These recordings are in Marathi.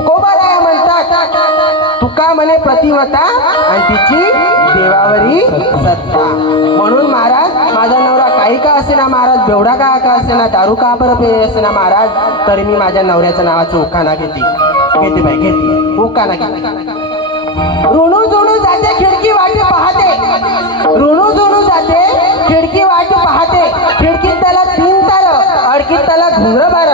तुकोबाराया म्हणतात तुका म्हणे प्रतिवता आणि तिची देवावरी सत्ता. म्हणून महाराज माझा नवरा काही का असेना महाराज बेवडा का का असेना दारू का बरं पे असेना महाराज तरी मी माझ्या नवऱ्याच्या नावाचं उखाणा घेते. घेते बाई घेते. ओखाना घेते. ऋणू जुणू जाते खिडकी वाटे पाहते. ऋणू जुणू जाते खिडकी वाटे पाहते. खिडकीत त्याला तीन तार अडकीत त्याला घुंगर बार.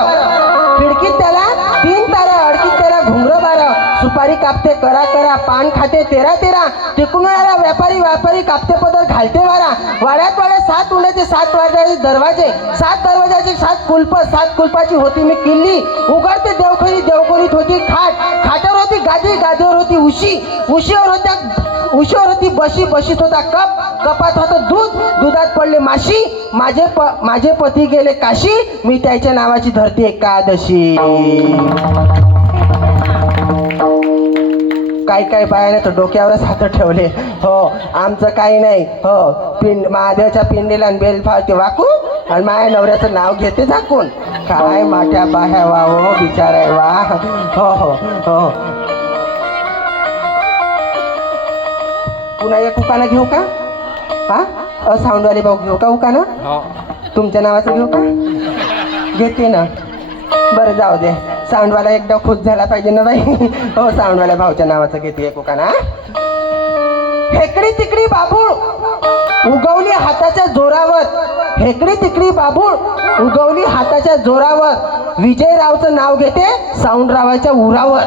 कापते करा करा. पान खाते तेरा तेरा. तिकडून व्यापारी व्यापारी कापते पदर घालते वारा वाड्यात वाड्यात सात उंड्याचे सात वाड्याचे दरवाजे. सात दरवाजाचे सात कुलप सात कुलपाची होती मी किल्ली. उघडते देवखरी देवखरीत होती खाट. खाटावर होती गादी गादीवर होती उशी. उशीवर होत्या उशीवर होती बशी बशीत होता कप. कपात होतं दूध. दुधात पडले माशी. माझे प माझे पती गेले काशी. मी त्याच्या नावाची धरती एकादशी. काही काही बायाने तर डोक्यावरच हात ठेवले. हो आमचं काही नाही. हो पिंड महादेवाच्या पिंडीला आणि बेल फावते वाकून आणि माझ्या नवऱ्याचं नाव घेते झाकून. काय माठ्या बाह्या वा हो बिचार आहे वा. हो हो हो. पुन्हा एक उकाना घेऊ का? हा? अ साऊंडवाले भाऊ घेऊ का उकाना तुमच्या नावाचं घेऊ का? घेते ना. बरं जाऊ दे. साऊंडवाला एकदा खुश झाला पाहिजे ना बाई? हो साऊंडवाल्या भाऊच्या नावाचं घेते कोकाना हेकडी तिकडी बाबूळ उगवली हाताच्या जोरावर. हेकडी तिकडी बाबूळ उगवली हाताच्या जोरावर. विजयरावचं नाव घेते साऊंडरावाच्या उरावर.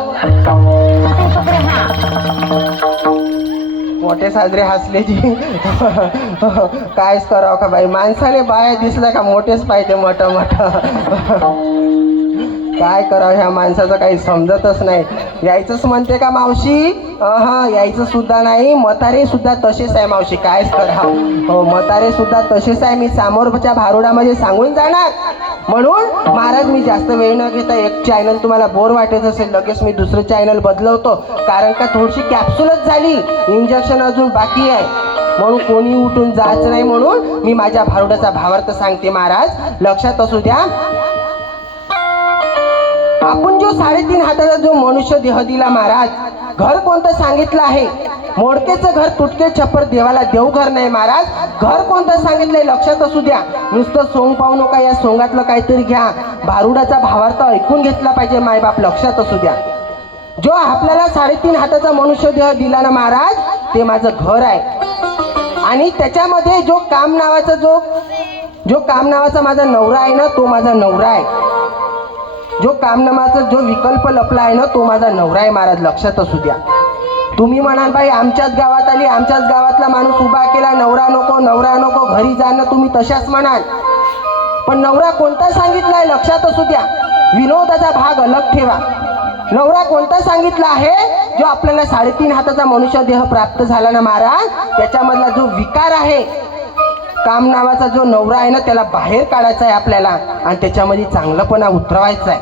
मोठे साजरे हसले जी. कायच करावं का बाई? माणसाने बाया दिसलं का मोठेच पाहिजे मोठं मोठं? काय करावं? ह्या माणसाचं काही समजतच नाही. यायचंच म्हणते का मावशी? हा यायचं सुद्धा नाही. मतारे सुद्धा तसेच आहे मावशी. कायच करावं? हो मतारे सुद्धा तसेच आहे. मी सामोरच्या भारुडामध्ये सांगून जाणार. म्हणून महाराज मी जास्त वेळ न घेता एक चॅनल तुम्हाला बोर वाटत असेल लगेच मी दुसरं चॅनल बदलवतो. कारण का थोडीशी कॅप्सूलच झाली. इंजेक्शन अजून बाकी आहे. म्हणून कोणी उठून जायचं नाही म्हणून मी माझ्या भारुडाचा भावार्थ सांगते महाराज. लक्षात असू द्या आपण जो साडेतीन हाताचा जो मनुष्य देह दिला महाराज घर कोणतं सांगितलं आहे? मोडकेचं घर तुटके छप्पर देवाला देव घर नाही महाराज. घर कोणतं सांगितलंय? लक्षात असू द्या. नुसतं सोंग पाहू नका या सोंगातलं काहीतरी घ्या. भारुडाचा भावार्थ ऐकून घेतला पाहिजे मायबाप लक्षात असू द्या. जो आपल्याला साडेतीन हाताचा मनुष्य देह दिला ना महाराज ते माझं घर आहे. आणि त्याच्यामध्ये जो काम नावाचा जो जो काम नावाचा माझा नवरा आहे ना तो माझा नवरा आहे. जो कामनामाचा जो विकल्प लपला आहे ना तो माझा नवरा आहे महाराज. लक्षात असू द्या. तुम्ही म्हणाल बाई आमच्याच गावात आली आमच्याच गावातला माणूस उभा केला नवरा नको नवरा नको घरी जाणं तुम्ही तशाच म्हणाल. पण नवरा कोणता सांगितलाय लक्षात असू द्या. विनोदाचा भाग अलग ठेवा. नवरा कोणता सांगितला आहे? जो आपल्याला साडेतीन हाताचा मनुष्य देह प्राप्त झाला ना महाराज? त्याच्यामधला जो विकार आहे काम नावाचा जो नवरा आहे ना त्याला बाहेर काढायचा आहे आपल्याला. आणि त्याच्यामध्ये चांगलंपणा उतरवायचा आहे.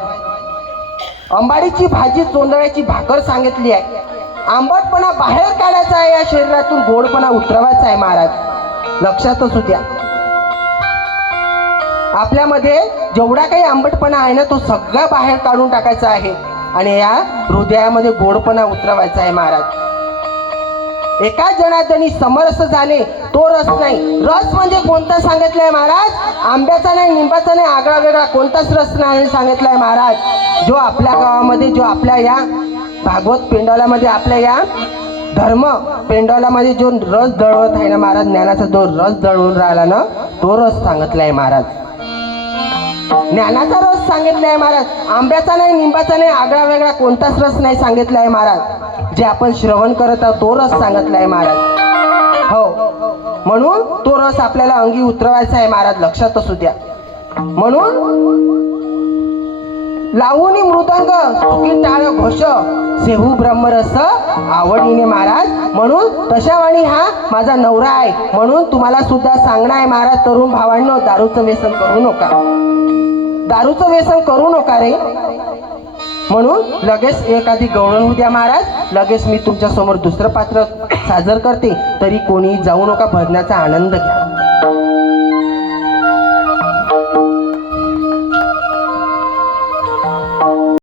अंबाडीची भाजी चोंदळ्याची भाकर सांगितली आहे. आंबटपणा बाहेर काढायचा आहे या शरीरातून गोडपणा उतरवायचा आहे महाराज. लक्षात असू द्या. आपल्यामध्ये जेवढा काही आंबटपणा आहे ना तो सगळा बाहेर काढून टाकायचा आहे. आणि या हृदयामध्ये गोडपणा उतरवायचा आहे महाराज. एका जणाजणी समरस झाले तो रस नाही. रस म्हणजे कोणता सांगितलाय महाराज? आंब्याचा नाही निंबाचा नाही आगळा वेगळा कोणताच रस नाही सांगितलाय महाराज. जो आपल्या गावामध्ये जो आपल्या या भागवत पेंडोलामध्ये आपल्या या धर्म पेंडोलामध्ये जो रस दळवत आहे ना महाराज ज्ञानाचा जो रस दळवून राहिला ना तो रस सांगितलाय महाराज. ज्ञानाचा रस सांगितलाय महाराज. आंब्याचा नाही निंबाचा नाही आगळा वेगळा कोणताच रस नाही सांगितलाय महाराज. जे आपण श्रवण करत आहोत तो रस सांगितलाय महाराज. हो. म्हणून तो रस आपल्याला अंगी उतरवायचा आहे महाराज लक्षात असू द्या. म्हणून लावून मृदंग सुखी टाळ घोष सेहू ब्रह्मरस आवडीने महाराज. म्हणून तशावाणी हा माझा नवरा आहे. म्हणून तुम्हाला सुद्धा सांगणं आहे महाराज तरुण भावांनो दारूचं व्यसन करू नका. दारूचं व्यसन करू नका रे. म्हणून लगेच एखादी गवळण होऊ द्या महाराज. लगेच मी तुमच्यासमोर दुसरं पात्र सादर करते. तरी कोणी जाऊ नका भजनाचा आनंद घ्या.